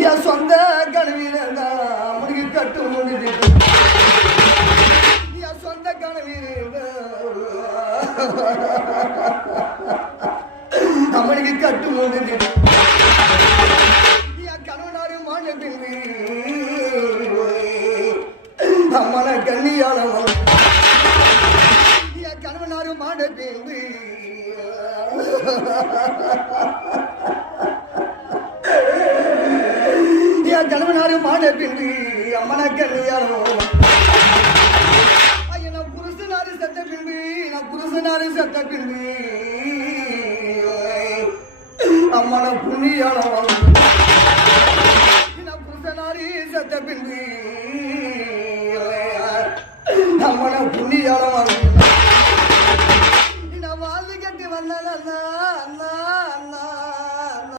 என் சொந்த கனவீரன் அவனுக்கு கட்டு முடிஞ்சு என் சொந்த கனவீரன் அவனுக்கு கட்டு முடிஞ்சு என் கணவனாரு மாண்ட பின்பு அம்மன கண்ணியாளவன் என் கணவனாரு மாண்ட பின்பு கணவனாரு மாட பின்பு அம்மன கல்யாணம் நான் புருஷனாரு செத்த பின்பு நான் புருஷனாரு செத்த பின்பு அம்மன புண்ணியாளம் நான் புருஷனாரு செத்த பின்பு அம்மன புண்ணியாளம் நான் வாழ்ந்து கட்டி வந்தா